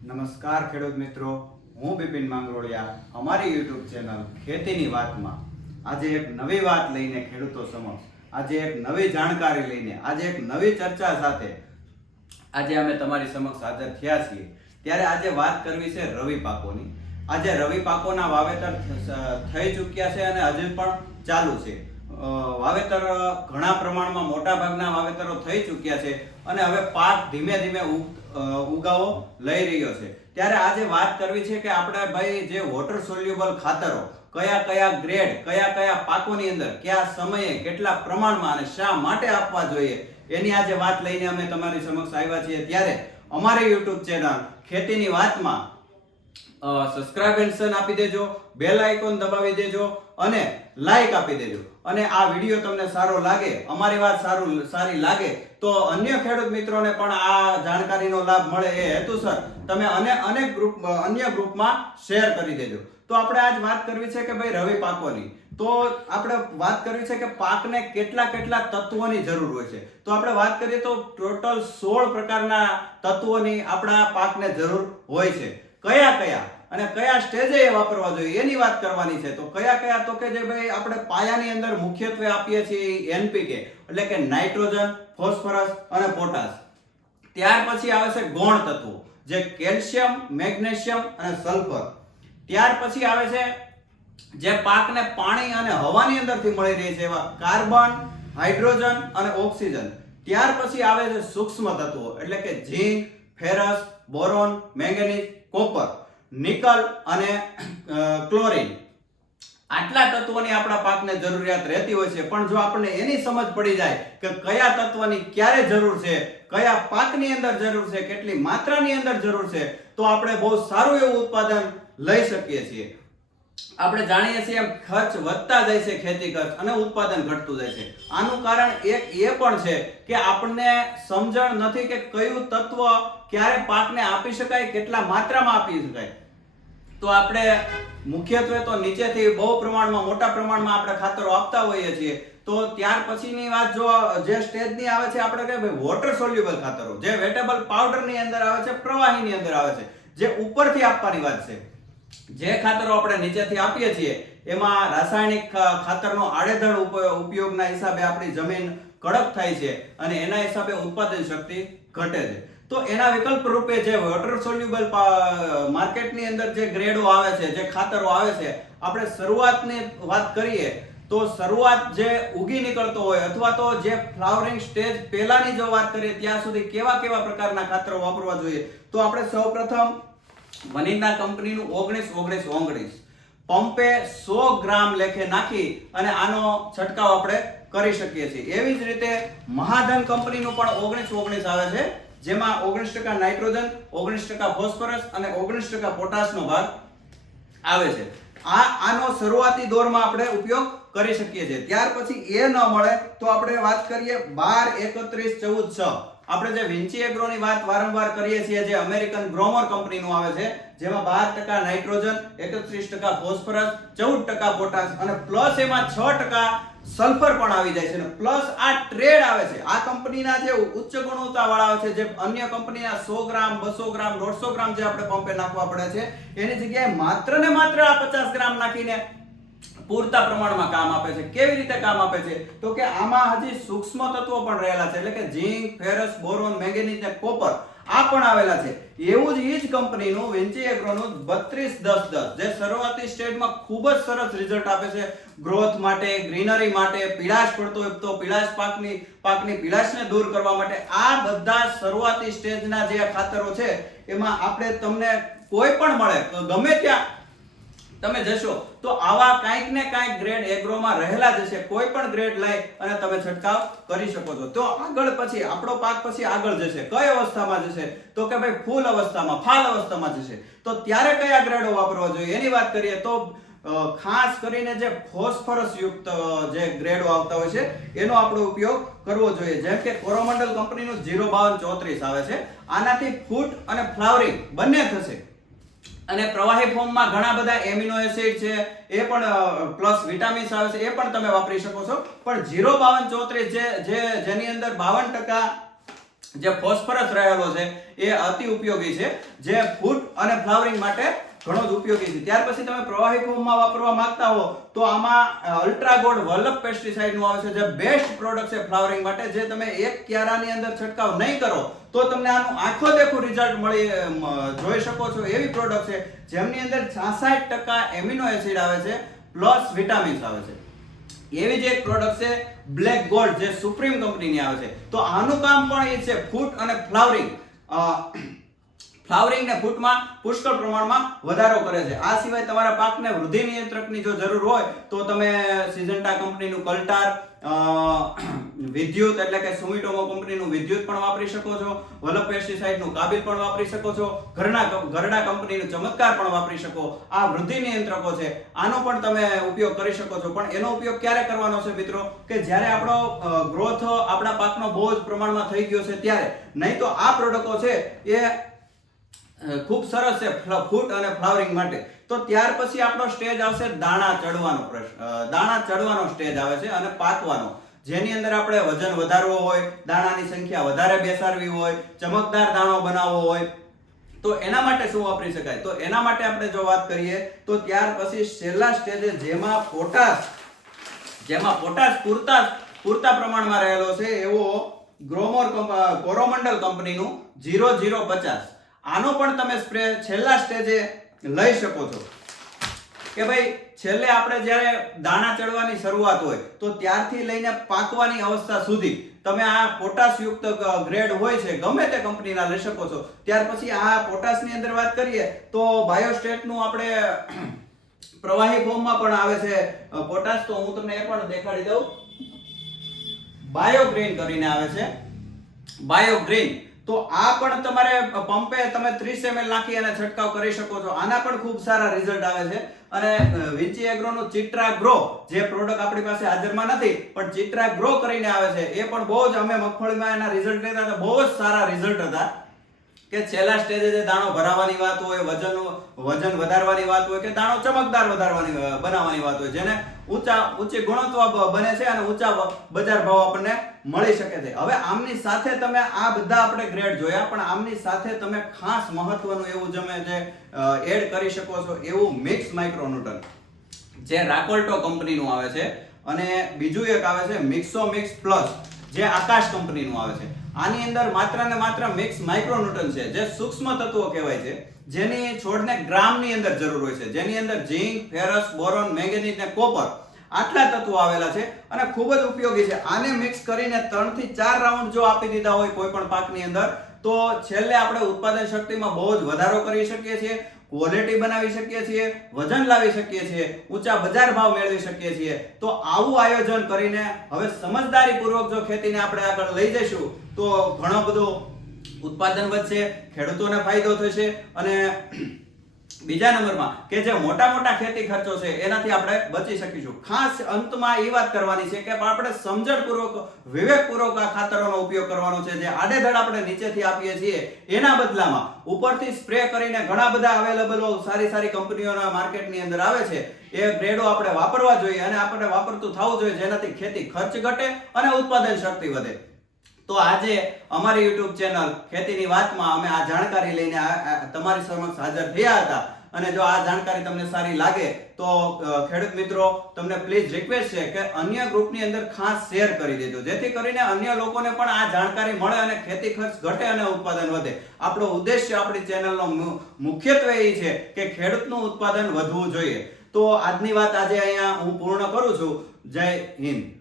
નમસ્કાર ખેડૂત મિત્રો. હું બિપિન માંગરોળિયા. અમારી યુટ્યુબ ચેનલ ખેતીની વાતમાં આજે એક નવી વાત લઈને ખેડૂતો સમક્ષ, આજે એક નવી જાણકારી લઈને, આજે એક નવી ચર્ચા સાથે આજે અમે તમારી સમક્ષ હાજર થયા છીએ. ત્યારે આજે વાત કરવી છે રવિ પાકોની. આજે રવિ પાકોના વાવેતર થઈ ચૂક્યા છે અને હજુ પણ ચાલુ છે. વાવેતર ઘણા પ્રમાણમાં મોટા ભાગના વાવેતરો થઈ ચૂક્યા છે અને હવે પાક ધીમે ધીમે ઉગાવો લઈ રહ્યો છે. ત્યારે આજે વાત કરવી છે કે આપણે ભાઈ જે વોટર સોલ્યુબલ ખાતરો, કયા કયા ગ્રેડ કયા કયા પાકોની અંદર, કયા સમયે, કેટલા પ્રમાણમાં અને શા માટે આપવા જોઈએ, એની આજે વાત લઈને અમે તમારી સમક્ષ આવ્યા છીએ. ત્યારે અમારી યુટ્યુબ ચેનલ ખેતીની વાતમાં સબસ્ક્રાઇબેશન આપી દેજો. બેલ આઇકોન દબાવી દેજો અને લાઈક આપી દેજો. અને આ વીડિયો તમને સારો લાગે, અમારી વાત સારું, સારી લાગે, તો અન્ય ખેડૂત મિત્રોને પણ આ જાણકારીનો લાભ મળે એ હેતુસર તમે અને અનેક ગ્રુપ અન્ય ગ્રુપમાં શેર કરી દેજો. તો આપણે આજ વાત કરવી છે કે ભાઈ રવિ પાકોની તો આપણે વાત કરવી છે કે પાકને કેટલા કેટલા તત્વોની જરૂર હોય છે. તો આપણે વાત કરીએ તો ટોટલ સોળ પ્રકારના તત્વોની આપણા પાકને જરૂર હોય છે. કયા કયા? અને કયા સ્ટેજે એ વાપરવા જોઈએ? એની વાત કરવાની છે. તો કયા કયા? તો કે જે ભાઈ આપણે પાયાની અંદર મુખ્યત્વે આપીએ છીએ એનપીકે, એટલે કે નાઇટ્રોજન, ફોસ્ફરસ અને પોટાશ. ત્યાર પછી આવે છે ગૌણ તત્વો, જે કેલ્શિયમ, મેગ્નેશિયમ અને સલ્ફર. ત્યાર પછી આવે છે જે પાકને પાણી અને હવાની અંદરથી મળી રહી છે એવા કાર્બન, હાઇડ્રોજન અને ઓક્સિજન. ત્યાર પછી આવે છે સૂક્ષ્મ તત્વો, એટલે કે zinc, ferrous, boron, manganese, copper. Nickel અને ક્લોરિન. આટલા તત્વોની આપણા પાકને જરૂરિયાત રહેતી હોય છે. પણ જો આપણને એની સમજ પડી જાય કે કયા તત્વની ક્યારે જરૂર છે, કયા પાકની અંદર જરૂર છે, કેટલી માત્રાની અંદર જરૂર છે, તો આપણે બહુ સારું એવું ઉત્પાદન લઈ શકીએ છીએ. આપણે જાણીએ છીએ એમ ખર્ચ વધતા જાય છે, ખેતી ખર્ચ અને ઉત્પાદન ઘટતું જાય છે. આનું કારણ એક એ પણ છે કે આપણને સમજણ નથી કે કયું તત્વ ક્યારે પાકને આપી શકાય, કેટલા માત્રામાં આપી શકાય. તો આપણે મુખ્યત્વે તો નીચેથી બહુ પ્રમાણમાં, મોટા પ્રમાણમાં આપણે ખાતરો આપતા હોઈએ છીએ. તો ત્યાર પછીની વાત જો જે સ્ટેજની આવે છે, આપણે કે ભાઈ વોટર સોલ્યુબલ ખાતરો, જે વેટેબલ પાવડરની અંદર આવે છે, પ્રવાહીની અંદર આવે છે, જે ઉપરથી આપવાની વાત છે. જે ખાતરો આપણે નીચેથી આપીએ છીએ, એમાં રાસાયણિક ખાતરનો આડેધડ ઉપ- ઉપયોગના હિસાબે આપણી જમીન કડક થાય છે અને એના હિસાબે ઉત્પાદન શક્તિ ઘટે છે. તો એના વિકલ્પ રૂપે જે વોટર સોલ્યુબલ માર્કેટની અંદર જે ગ્રેડો આવે છે, જે ખાતરો આવે છે, આપણે શરૂઆતની વાત કરીએ, તો શરૂઆત જે ઉગી નીકળતો હોય અથવા તો જે ફ્લાવરિંગ સ્ટેજ પહેલાની જો વાત કરીએ, ત્યાં સુધી કેવા કેવા પ્રકારના ખાતરો વાપરવા જોઈએ? તો આપણે સૌપ્રથમ વનિંદા કંપનીનું ઓગણીસ ઓગણીસ ઓગણીસ. પંપે સો ગ્રામ લેખે નાખી અને આનો છંટકાવ આપણે કરી શકીએ છીએ. એવી જ રીતે મહાધન કંપનીનું પણ ઓગણીસ ઓગણીસ આવે છે. જેમાં ઓગણીસ ટકા નાઇટ્રોજન, ઓગણીસ ટકા ફોસ્ફરસ અને ઓગણીસ ટકા પોટાશનો ભાગ આવે છે. આ, આનો શરૂઆતી દોરમાં આપણે ઉપયોગ કરી શકીએ છીએ. ત્યાર પછી એ ન મળે તો આપણે વાત કરીએ બાર, એકત્રીસ, ચૌદ, છ. આપણે જે વિન્ચી એગ્રોની વાત વારંવાર કરીએ છીએ, જે અમેરિકન ગ્રોમર કંપનીનું આવે છે, જેમાં બાર ટકા નાઇટ્રોજન, એકત્રીસ ટકા ફોસ્ફરસ, ચૌદ ટકા પોટાશ અને પ્લસ એમાં છ ટકા સલ્ફર પણ આવી જાય છે અને પ્લસ આ ટ્રેડ આવે છે. આ કંપનીના જે ઉચ્ચ ગુણવત્તા વાળા આવે છે, જે અન્ય કંપનીના સો ગ્રામ, બસો ગ્રામ, દોઢસો ગ્રામ જે આપણે પંપે નાખવા પડે છે, એની જગ્યાએ માત્ર ને માત્ર આ પચાસ ગ્રામ નાખીને પૂરતા પ્રમાણમાં કામ આપે છે, કેવી રીતે કામ આપે છે? તો કે આમાં હજી સૂક્ષ્મ તત્વો પણ રહેલા છે, એટલે કે ઝીંક, ફેરસ, બોરોન, મેંગેનીઝ ને કોપર આ પણ આવેલા છે. એવું જ એ જ કંપનીનું વેન્ચી એગ્રોનું બત્રીસ દસ દસ, જે શરૂઆતી સ્ટેજમાં ખૂબ જ સરસ રિઝલ્ટ આપે છે. ગ્રોથ માટે, ગ્રીનરી માટે, પીળાશ પડતો હોય તો પીળાશ પાકની પાકની પીળાશને દૂર કરવા માટે આ બધા શરૂઆતી સ્ટેજના જે ખાતરો છે, એમાં આપણે તમને કોઈ પણ મળે, ગમે ત્યાં તમે જશો, તો આવા કાંઈક ને કાંઈક ગ્રેડ એગ્રોમાં રહેલા જ હશે કોઈ પણ ગ્રેડ લઈ અને તમે છંટકાવ કરી શકો છો. તો આગળ પછી, આપણો પાક પછી આગળ જશે. કઈ અવસ્થામાં જશે? તો કે ભાઈ ફૂલ અવસ્થામાં, ફાલ અવસ્થામાં જશે. તો ત્યારે કયા ગ્રેડો વાપરવા જોઈએ? એની વાત કરીએ તો ખાસ કરીને જે ફોસ્ફરસ યુક્ત જે ગ્રેડો આવતા હોય છે, એનો આપણે ઉપયોગ કરવો જોઈએ. જેમ કે કોરોમંડલ કંપનીનું જીરો બાવન ચોત્રીસ આવે છે. આનાથી ફૂટ અને ફ્લાવરિંગ બંને થશે. અને પ્રવાહી ફોર્મમાં ઘણા બધા એમિનો એસિડ છે, એ પણ પ્લસ વિટામિન્સ આવે છે, એ પણ તમે વાપરી શકો છો. પણ જીરો બાવન ચોત્રીસ જે જેની અંદર બાવન ટકા જે ફોસ્ફરસ રહેલો છે, એ અતિ ઉપયોગી છે, જે ફૂડ અને ફ્લાવરિંગ માટે ઘણો જ ઉપયોગી છે. ત્યાર પછી તમે પ્રવાહી ફોર્મમાં વાપરવા માંગતા હો, તો આમાં અલ્ટ્રા ગોલ્ડ વલ્લભ પેસ્ટિસાઇડનું આવે છે, જે બેસ્ટ પ્રોડક્ટ છે ફ્લાવરિંગ માટે, જે તમે એક ક્યારાની અંદર છંટકાવ નહીં કરો, તો તમને આનું આખો દેખું રિઝલ્ટ મળી જોઈ શકો છો. એવી પ્રોડક્ટ છે, જેમની અંદર 66% ટકા એમિનો એસિડ આવે છે પ્લસ વિટામિન્સ આવે છે. એવી જ એક પ્રોડક્ટ છે બ્લેક ગોલ્ડ જે સુપ્રીમ કંપનીની આવે છે. તો આનું કામ પણ એ છે ફૂટ અને ફ્લાવરિંગ ફ્લાવરિંગ ને ફૂટમાં પુષ્કળ પ્રમાણમાં વધારો કરે છે. આ સિવાય તમારા પાકને વૃદ્ધિ નિયંત્રકની જો જરૂર હોય, તો તમે સિઝન્ટા કંપનીનું કલ્ટાર વિદ્યુત એટલે કે સુમિટોમો કંપનીનું વિદ્યુત પણ વાપરી શકો છો. વલ્લભ પેસ્ટિસાઇડનું કાબિલ પણ વાપરી શકો છો. ઘરના ઘરડા કંપનીનું ચમત્કાર પણ વાપરી શકો. આ વૃદ્ધિ નિયંત્રકો છે. આનો પણ તમે ઉપયોગ કરી શકો છો. પણ એનો ઉપયોગ ક્યારે કરવાનો છે મિત્રો? કે જ્યારે આપણો ગ્રોથ આપણા પાકનો બહુ જ પ્રમાણમાં થઈ ગયો છે ત્યારે. નહીં તો આ પ્રોડક્ટો છે એ ખૂબ સરસ છે ફૂટ અને ફ્લાવરિંગ માટે. તો ત્યાર પછી આપણો સ્ટેજ આવશે દાણા ચડવાનો પ્રશ્ન. દાણા ચડવાનો સ્ટેજ આવે છે અને પાકવાનો જેની અંદર આપણે વજન વધારવો હોય, દાણાની સંખ્યા વધારે બેસાડવી હોય, ચમકદાર દાણો બનાવવો હોય, તો એના માટે શું વાપરી શકાય? તો એના માટે આપણે જો વાત કરીએ, તો ત્યાર પછી છેલ્લા સ્ટેજે જેમાં પોટાશ જેમાં પોટાશ પૂરતા પૂરતા પ્રમાણમાં રહેલો છે, એવો ગ્રોમોર કોરોમંડલ કંપનીનું જીરો જીરો પચાસ. આનો પણ તમે સ્પ્રે છેલ્લા સ્ટેજે લઈ શકો છો. કે ભાઈ, છેલ્લે આપણે જ્યારે દાણા ચડવાની શરૂઆત હોય, તો ત્યારથી લઈને પાકવાની અવસ્થા સુધી તમે આ પોટાશયુક્ત ગ્રેડ હોય છે, ગમે તે કંપનીના લઈ શકો છો. ત્યાર પછી આ પોટાશની અંદર વાત કરીએ, તો બાયોસ્ટેટનું આપણે પ્રવાહી ફોર્મમાં પણ આવે છે. પોટાશ તો હું તમને એ પણ દેખાડી દઉં. બાયોગ્રીન કરીને આવે છે. બાયોગ્રીન તો આ પણ તમારે પંપે તમે 30 એમએલ નાખી અને છંટકાવ કરી શકો છો. આના પણ ખૂબ સારા રિઝલ્ટ આવે છે. અને વિંચી એગ્રોનું ચિત્રા ગ્રો જે પ્રોડક્ટ આપણી પાસે હાજરમાં નથી, પણ ચિત્રા ગ્રો કરીને આવે છે, એ પણ બહુ જ અમે મગફળીમાં એના રિઝલ્ટ લેતા હતા. બહુ જ સારા રિઝલ્ટ હતા. કે છેલ્લા સ્ટેજે જે દાણો ભરાવાની વાત હોય વજન વજન વધારવાની વાત હોય કે દાણો ચમકદાર વધારવાની બનાવવાની વાત હોય, જેને ઊંચા, ઊંચી ગુણવત્તા બને છે અને ઊંચા બજાર ભાવ આપણને મળી શકે છે. હવે આમની સાથે તમે આ બધા આપણે ગ્રેડ જોયા, પણ આમની સાથે તમે ખાસ મહત્વનું એવું તમે જે એડ કરી શકો છો, એવું મિક્સ માઇક્રોન્યુટન જે રાકોલ્ટો કંપનીનું આવે છે અને બીજું એક આવે છે મિક્સો મિક્સ પ્લસ જે આકાશ કંપનીનું આવે છે. આની અંદર માત્ર ને માત્ર મિક્સ માઇક્રોન્યુટન છે, જે સૂક્ષ્મ તત્વો કહેવાય છે, જેની છોડને ગ્રામની અંદર જરૂર હોય છે. જેની અંદર ઝીંક, ફેરસ, બોરોન, મેંગેનીઝ ને કોપર આટલા તત્વો આવેલા છે અને ખૂબ જ ઉપયોગી છે. આને મિક્સ કરીને ત્રણથી ચાર રાઉન્ડ જો આપી દીધા હોય કોઈ પણ પાકની અંદર તો છેલ્લે આપણે ઉત્પાદન શક્તિમાં બહુ જ વધારો કરી શકીએ છીએ ક્વોલિટી બનાવી શકીએ છીએ, વજન લાવી શકીએ છીએ, ઊંચા બજાર ભાવ મેળવી શકીએ છીએ. તો આવું આયોજન કરીને હવે સમજદારીપૂર્વક જો ખેતીને આપણે આગળ લઈ જઈશું, તો ઘણો બધો ઉત્પાદન વધશે, ખેડૂતોને ફાયદો થશે અને બીજા નંબરમાં કે જે મોટા મોટા ખેતી ખર્ચો છે, એનાથી આપણે બચી શકીશું. ખાસ અંતમાં એ વાત કરવાની છે કે આપણે સમજણપૂર્વક, વિવેકપૂર્વક આ ખાતરોનો ઉપયોગ કરવાનો છે. જે આડેધડ આપણે નીચેથી આપીએ છીએ, એના બદલામાં ઉપરથી સ્પ્રે કરીને ઘણા બધા અવેલેબલ સારી સારી કંપનીઓના માર્કેટની અંદર આવે છે, એ ગ્રેડો આપણે વાપરવા જોઈએ અને આપણે વાપરતું થવું જોઈએ જેનાથી ખેતી ખર્ચ ઘટે અને ઉત્પાદન શક્તિ વધે. તો આજે અમારી યુટ્યુબ ચેનલ ખેતીની વાતમાં અમે આ જાણકારી લઈને તમારી સમક્ષ હાજર થયા હતા. અને જો આ જાણકારી તમને સારી લાગે, તો ખેડૂત મિત્રો, તમને પ્લીઝ રિક્વેસ્ટ છે કે અન્ય ગ્રુપની અંદર ખાસ શેર કરી દેજો. જેથી કરીને અન્ય લોકોને પણ આ જાણકારી મળે અને ખેતી ખર્ચ ઘટે અને ઉત્પાદન વધે. આપણો ઉદ્દેશ્ય આપણી ચેનલનો મુખ્યત્વે એ છે કે ખેડૂતનું ઉત્પાદન વધવું જોઈએ. તો આજની વાત આજે અહીંયા હું પૂર્ણ કરું છું. જય હિન્દ.